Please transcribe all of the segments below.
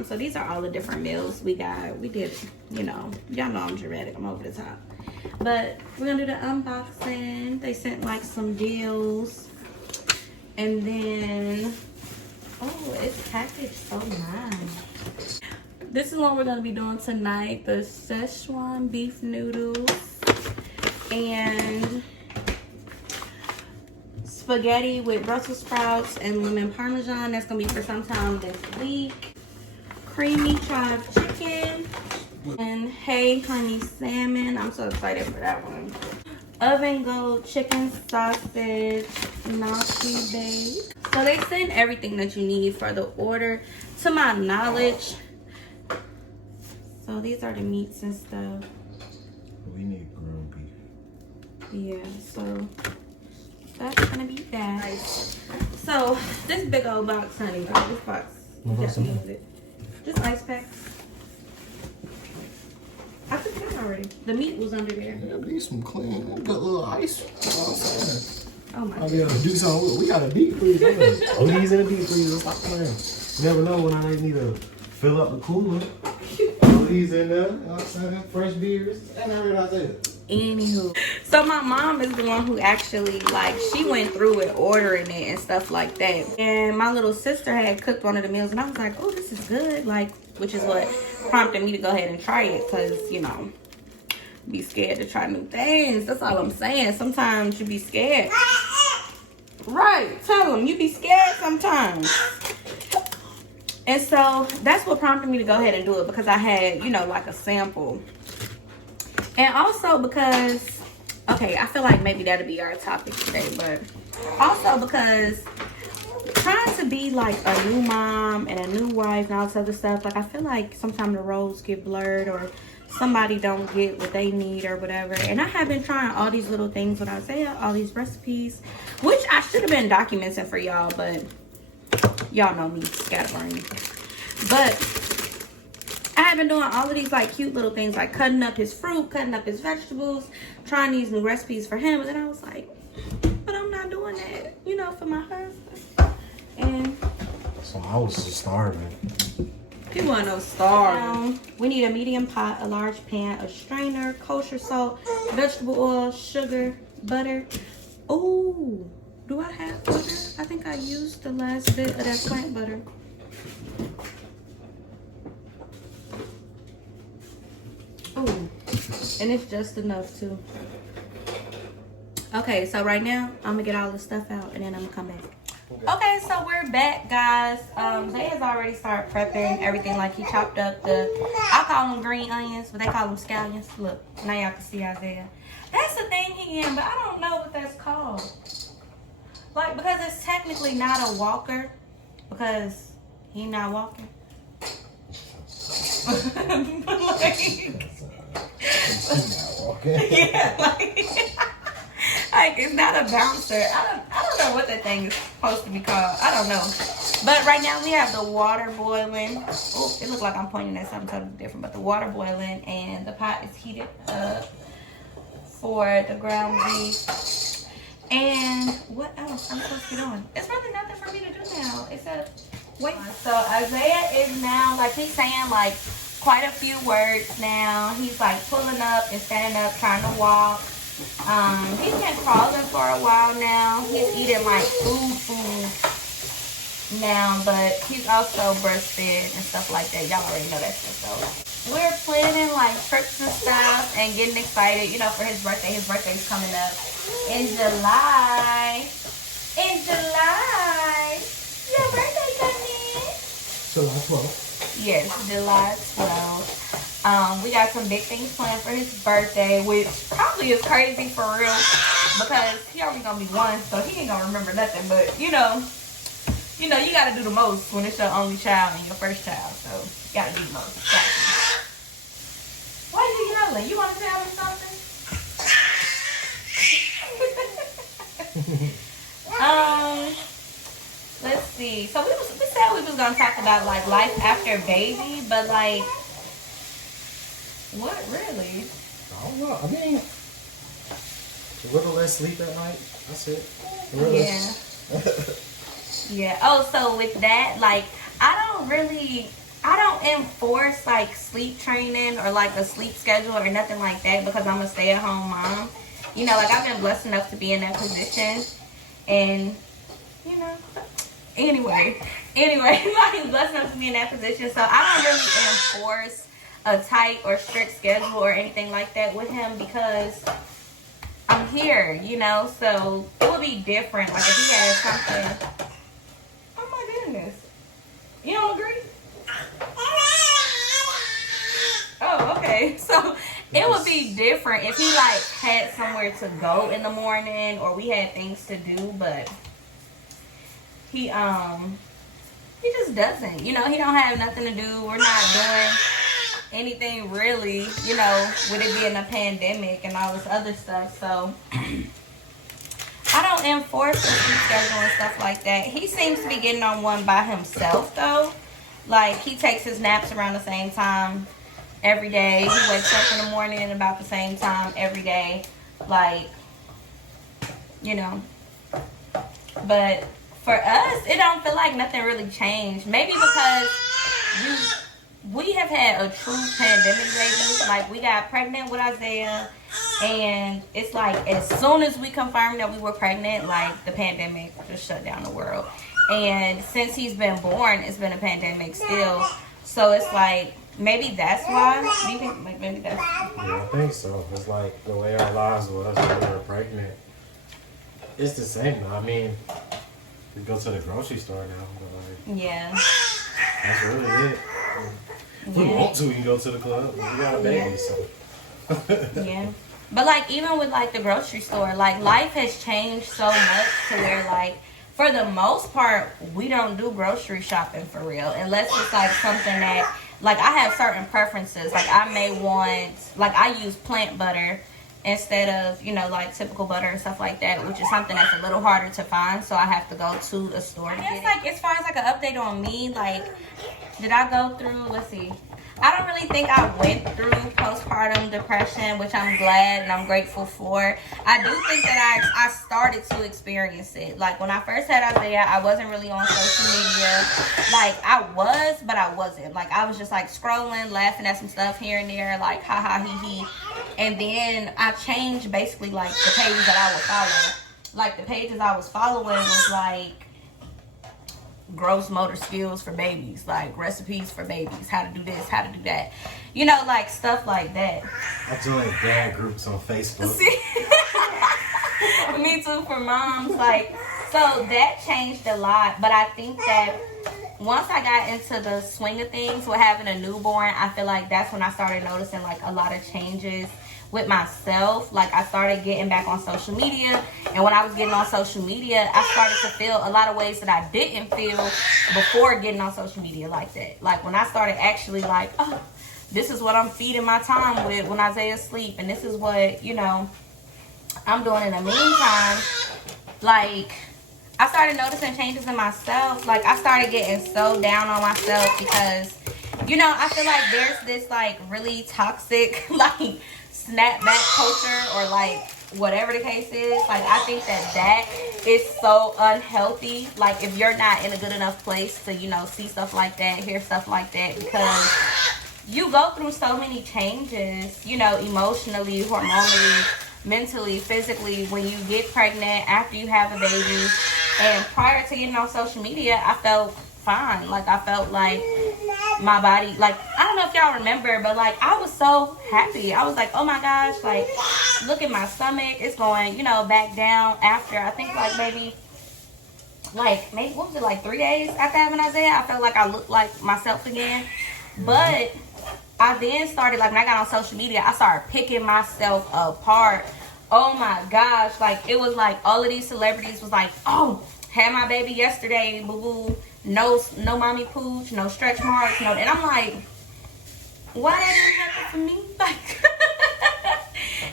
from. So these are all the different meals we got. We did, you know, y'all know I'm dramatic. I'm over the top. But we're gonna do the unboxing. They sent like some deals. And then, oh, it's packaged so nice. This is what we're gonna be doing tonight. The Szechuan beef noodles and spaghetti with Brussels sprouts and lemon parmesan. That's gonna be for sometime this week. Creamy chive chicken and hey honey salmon. I'm so excited for that one. Oven gold chicken sausage, gnocchi bake. So they send everything that you need for the order, to my knowledge. So these are the meats and stuff. We need ground beef. Yeah, so that's gonna be that. Nice. So this big old box, honey, this box, you definitely need it. Just ice packs. I took it out already. The meat was under there. Yeah, we need some clean, good little ice. You know what I'm saying? Oh my God. We gotta do something. We got a deep freezer. OD's in a deep freezer. Stop playing. You never know when I need to fill up the cooler. OD's in there. You know what I'm saying? Fresh beers. And I realized that. Anywho, so my mom is the one who actually, like, she went through it, ordering it and stuff like that. And my little sister had cooked one of the meals, and I was like, oh, this is good, like, which is what prompted me to go ahead and try it, because, you know, be scared to try new things. That's all I'm saying. Sometimes you be scared. Right, tell them you be scared sometimes. And so that's what prompted me to go ahead and do it, because I had, you know, like a sample. And also because, okay, I feel like maybe that'll be our topic today, but also because trying to be like a new mom and a new wife and all this other stuff, like I feel like sometimes the roles get blurred or somebody don't get what they need or whatever. And I have been trying all these little things with Isaiah, all these recipes, which I should have been documenting for y'all, but y'all know me, scatterbrain. But I have been doing all of these like cute little things, like cutting up his fruit, cutting up his vegetables, trying these new recipes for him. And I was like, but I'm not doing that, you know, for my husband. And So I was just starving. you want no starving. We need a medium pot, a large pan, a strainer, kosher salt, vegetable oil, sugar, butter. Oh, do I have butter? I think I used the last bit of that plant butter. Oh, and it's just enough too. Okay, so right now I'm gonna get all this stuff out and then I'm gonna come back. Okay, so we're back, guys. Zay has already started prepping everything. Like he chopped up I call them green onions, but they call them scallions. Look, now y'all can see Isaiah. That's the thing he in, but I don't know what that's called. Like, because it's technically not a walker, because he not walking. But like, yeah, like it's not a bouncer. I don't know what that thing is supposed to be called. I don't know. But right now we have the water boiling. Oh, it looks like I'm pointing at something totally different. But the water boiling and the pot is heated up for the ground beef. And what else I'm supposed to be doing? It's really nothing for me to do now except wait. So Isaiah is now, like, he's saying like quite a few words now. He's like pulling up and standing up, trying to walk. He's been crawling for a while now. He's eating like food now, but he's also breastfed and stuff like that. Y'all already know that stuff. So we're planning like trips and stuff and getting excited, you know, for his birthday. His birthday's coming up in July. In July. Your birthday coming. July 12th. Yes, July 12th. We got some big things planned for his birthday, which probably is crazy for real because he already gonna be 1, so he ain't gonna remember nothing. But you know, you gotta do the most when it's your only child and your first child. So you gotta do the most. Why are you yelling? You want to tell me something? Let's see. So we said we was gonna talk about like life after baby, but like, what really? I don't know. I mean, a little less sleep at night. That's it. Really. Yeah. Yeah. Oh, so with that, like, I don't don't enforce like sleep training or like a sleep schedule or nothing like that because I'm a stay-at-home mom. You know, like I've been blessed enough to be in that position, and you know, anyway, like blessed enough to be in that position. So I don't really enforce a tight or strict schedule or anything like that with him because I'm here, you know. So it would be different. Like if he had something. Oh my goodness, you don't agree? Oh, okay. So it would be different if he like had somewhere to go in the morning or we had things to do, but he just doesn't. You know, he don't have nothing to do. We're not doing anything really, you know, with it being a pandemic and all this other stuff. So I don't enforce a sleep schedule and stuff like that. He seems to be getting on one by himself though. Like he takes his naps around the same time every day. He wakes up in the morning about the same time every day. Like, you know. But for us, it don't feel like nothing really changed. Maybe because we have had a true pandemic, baby. Like, we got pregnant with Isaiah, and it's like as soon as we confirmed that we were pregnant, like the pandemic just shut down the world. And since he's been born, it's been a pandemic still. So it's like maybe that's why. Do you think like maybe that's? Yeah, I think so. It's like the way our lives was when we were pregnant. It's the same. I mean, we go to the grocery store now, but like, Yeah. that's really it. If we want to, we can go to the club. We got a baby, so. Yeah. But like even with like the grocery store, like life has changed so much to where like for the most part we don't do grocery shopping for real unless it's like something that like I have certain preferences. Like I may want like I use plant butter instead of, you know, like typical butter and stuff like that, which is something that's a little harder to find, so I have to go to a store to get it. Like as far as like an update on me, like did I go through, let's see, I don't really think I went through postpartum depression, which I'm glad and I'm grateful for. I do think that I started to experience it. Like when I first had Isaiah, I wasn't really on social media. Like I was, but I wasn't. Like I was just like scrolling, laughing at some stuff here and there, like ha ha he he. And then I changed basically like the pages that I would follow. Like the pages I was following was like gross motor skills for babies, like recipes for babies, how to do this, how to do that, you know, like stuff like that. I joined dad groups on Facebook. See? Me too, for moms. Like, so that changed a lot, but I think that once I got into the swing of things with having a newborn, I feel like that's when I started noticing like a lot of changes with myself. Like I started getting back on social media, and when I was getting on social media, I started to feel a lot of ways that I didn't feel before getting on social media like that. Like when I started actually like, oh, this is what I'm feeding my time with when Isaiah's asleep, and this is what, you know, I'm doing in the meantime. Like I started noticing changes in myself. Like I started getting so down on myself because, you know, I feel like there's this like really toxic like snapback culture or like whatever the case is. Like I think that is so unhealthy. Like if you're not in a good enough place to, you know, see stuff like that, hear stuff like that, because you go through so many changes, you know, emotionally, hormonally, mentally, physically, when you get pregnant, after you have a baby. And prior to getting on social media, I felt fine. Like I felt like my body, like I don't know if y'all remember, but like I was so happy. I was like, oh my gosh, like look at my stomach, it's going, you know, back down after I think like maybe what was it, like 3 days after having Isaiah, I felt like I looked like myself again. But I then started, like when I got on social media, I started picking myself apart. Oh my gosh, like it was like all of these celebrities was like, oh, had my baby yesterday, boo boo, no mommy pooch, no stretch marks, no, and I'm like, why that didn't happen for me? Like,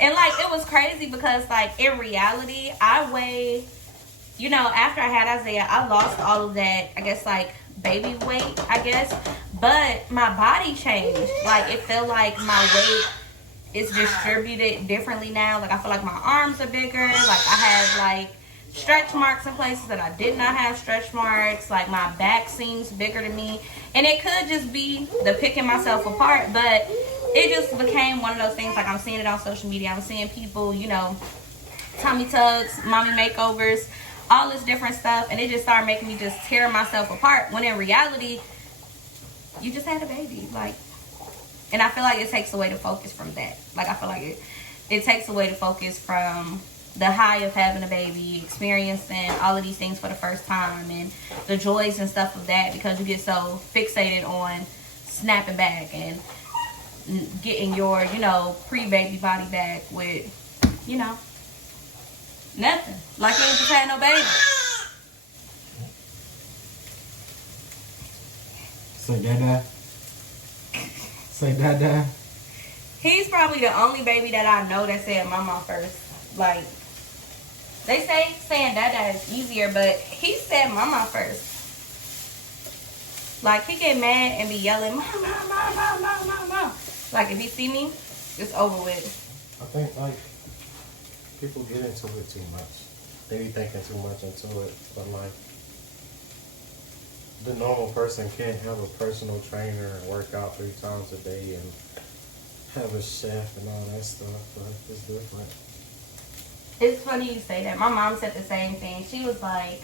and like it was crazy because like in reality, I weigh, you know, after I had Isaiah, I lost all of that, I guess like baby weight, I guess, but my body changed. Like it felt like my weight is distributed differently now. Like I feel like my arms are bigger. Like I have like stretch marks in places that I did not have stretch marks. Like my back seems bigger to me. And it could just be the picking myself apart, but it just became one of those things. Like I'm seeing it on social media. I'm seeing people, you know, tummy tucks, mommy makeovers, all this different stuff. And it just started making me just tear myself apart. When in reality, you just had a baby. Like, and I feel like it takes away the focus from that. Like I feel like it takes away the focus from the high of having a baby, experiencing all of these things for the first time, and the joys and stuff of that, because you get so fixated on snapping back and getting your, you know, pre-baby body back with, you know, nothing. Like you ain't just had no baby. Say dada. Say dada. He's probably the only baby that I know that said mama first. Like, they say saying dada is easier, but he said mama first. Like, he get mad and be yelling, mama, mama, mama, mama. Like, if he see me, it's over with. I think, like, people get into it too much. They be thinking too much into it. But, like, the normal person can't have a personal trainer and work out 3 times a day and have a chef and all that stuff, but it's different. It's funny you say that. My mom said the same thing. She was like,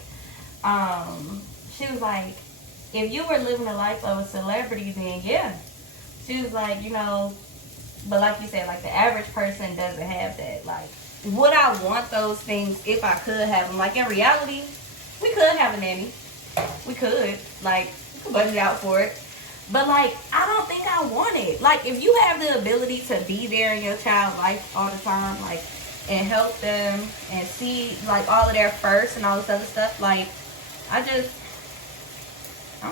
if you were living the life of a celebrity, then yeah. She was like, you know, but like you said, like the average person doesn't have that. Like, would I want those things if I could have them? Like, in reality, we could have a nanny. We could. Like, we could budget out for it. But, like, I don't think I want it. Like, if you have the ability to be there in your child's life all the time, like, and help them and see, like, all of their firsts and all this other stuff, like, I don't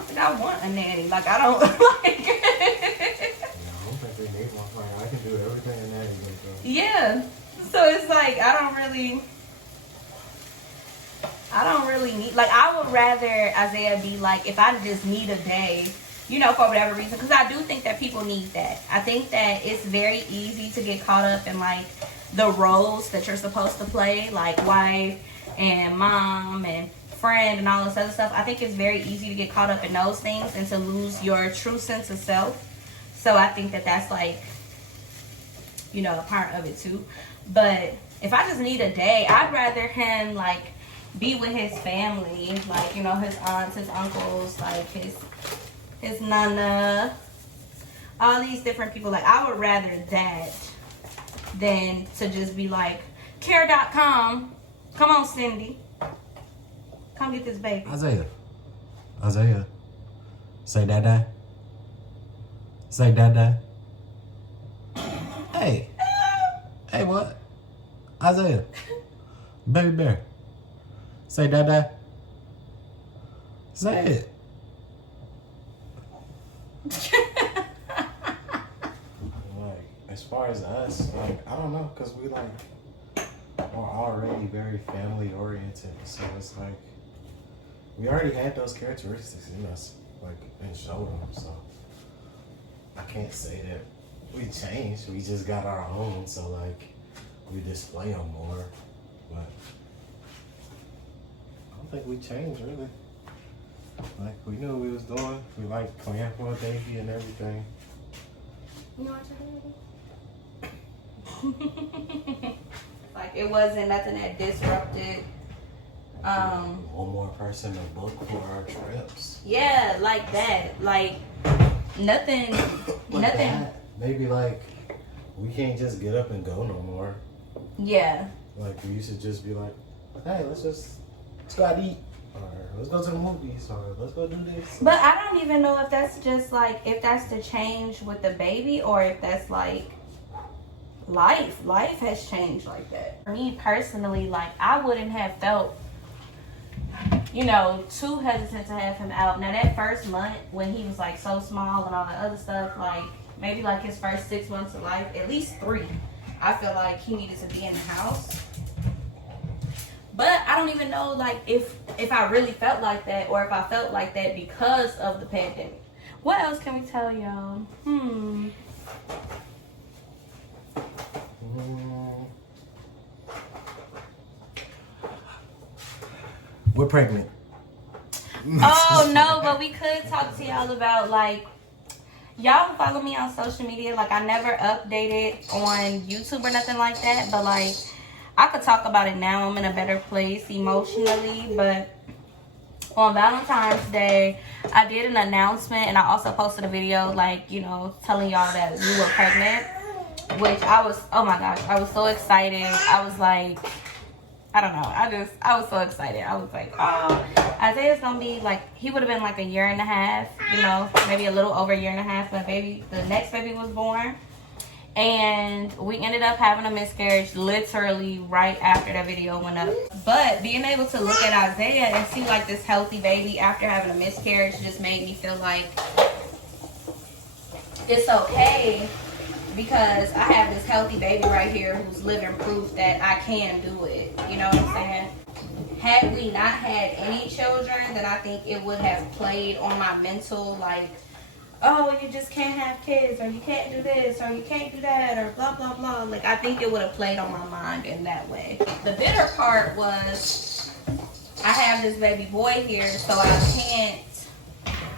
think I want a nanny. Like, I don't, like... Yeah, I don't think they need one. Like, I can do everything a nanny can do. Yeah. So, it's like, I don't really need... Like, I would rather Isaiah be like, if I just need a day... You know, for whatever reason. Because I do think that people need that. I think that it's very easy to get caught up in, like, the roles that you're supposed to play. Like, wife and mom and friend and all this other stuff. I think it's very easy to get caught up in those things and to lose your true sense of self. So I think that that's, like, you know, a part of it, too. But if I just need a day, I'd rather him, like, be with his family. Like, you know, his aunts, his uncles, like, his nana, all these different people. Like, I would rather that than to just be like, care.com, come on, Cindy, come get this baby. Isaiah, say dada. Say dada. Hey, what? Isaiah, baby bear, say dada. Say it. Like, as far as us, like, I don't know, because we, like, are already very family oriented, so it's like we already had those characteristics in us, like, and showed them. So I can't say that we changed. We just got our own, so like we display them more. But I don't think we changed really. Like, we knew what we was doing. We liked playing for a baby and everything. You know what you're doing? Like, it wasn't nothing that disrupted. One more person to book for our trips. Yeah, like that. Like, nothing. Like nothing. That. Maybe, like, we can't just get up and go no more. Yeah. Like, we used to just be like, hey, let's go out to eat. Or let's go to the movies, or let's go do this. But I don't even know if that's just like, if that's the change with the baby, or if that's like life has changed like that. For me personally, like, I wouldn't have felt, you know, too hesitant to have him out. Now that first month when he was like so small and all that other stuff, like maybe like his first 6 months of life, at least 3, I feel like he needed to be in the house. But I don't even know, like, if I really felt like that, or if I felt like that because of the pandemic. What else can we tell y'all? We're pregnant. Oh no, but we could talk to y'all about like y'all follow me on social media. Like I never updated on YouTube or nothing like that, but like I could talk about it now. I'm in a better place emotionally, but on Valentine's Day, I did an announcement and I also posted a video, like, you know, telling y'all that we were pregnant, which I was, oh my gosh, I was so excited. I was like, I don't know, I was so excited. I was like, oh, Isaiah's gonna be like, he would have been like a year and a half, you know, maybe a little over a year and a half when the next baby was born. And we ended up having a miscarriage literally right after that video went up. But being able to look at Isaiah and see like this healthy baby after having a miscarriage just made me feel like it's okay, because I have this healthy baby right here who's living proof that I can do it. You know what I'm saying? Had we not had any children, then I think it would have played on my mental, like, oh, you just can't have kids, or you can't do this, or you can't do that, or blah, blah, blah. Like, I think it would have played on my mind in that way. The bitter part was I have this baby boy here, so I can't,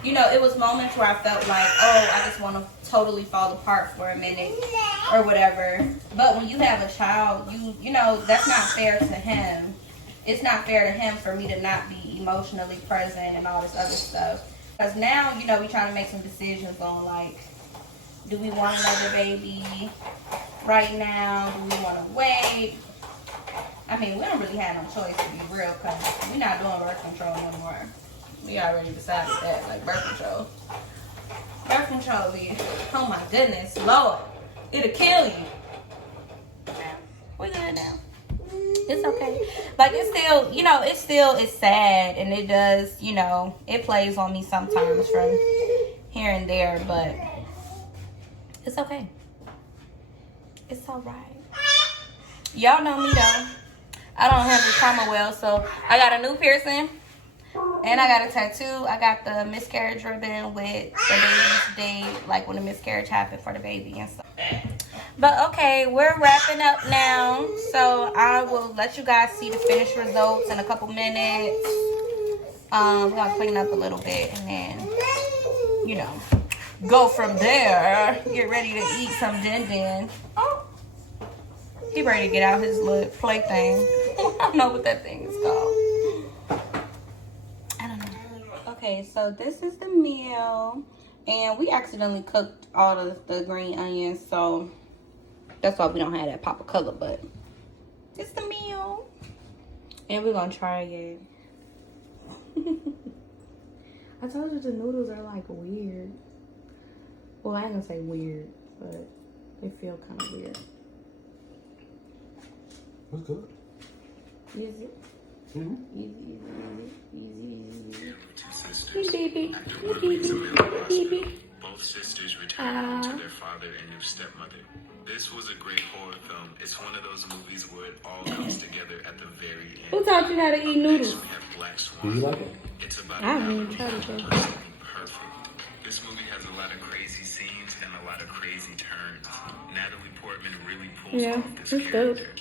you know, it was moments where I felt like, oh, I just want to totally fall apart for a minute or whatever. But when you have a child, you know, that's not fair to him. It's not fair to him for me to not be emotionally present and all this other stuff. Because now, you know, we're trying to make some decisions on, like, do we want another baby right now? Do we want to wait? I mean, we don't really have no choice, to be real, because we're not doing birth control no more. We already decided that, like, birth control. Birth control, oh my goodness, Lord, it'll kill you. We good now. It's okay. Like, it's still, you know, it's sad, and it does, you know, it plays on me sometimes from here and there, but it's okay. It's all right. Y'all know me, though. I don't handle trauma well, so I got a new piercing, and I got a tattoo. I got the miscarriage ribbon with the baby's date, like when the miscarriage happened for the baby and stuff. But okay, we're wrapping up now, so I will let you guys see the finished results in a couple minutes. We're gonna clean up a little bit and then, you know, go from there. Get ready to eat some din. Oh, he ready to get out his little plaything. I don't know what that thing is called. I don't know. Okay, so this is the meal, and we accidentally cooked all of the green onions, so that's why we don't have that pop of color, but it's the meal. And we're gonna try again. I told you the noodles are like weird. Well, I ain't gonna say weird, but they feel kind of weird. That's good. Easy. Mm-hmm. Easy. Two Hey, baby. Both sisters returned to their father and new stepmother. This was a great horror film. It's one of those movies where it all comes together at the very end. Who taught you how to eat noodles? We have Black Swan. Do you like it? It's about I haven't even tried it yet. perfect. This movie has a lot of crazy scenes and a lot of crazy turns. Natalie Portman really pulls off this it's character. dope.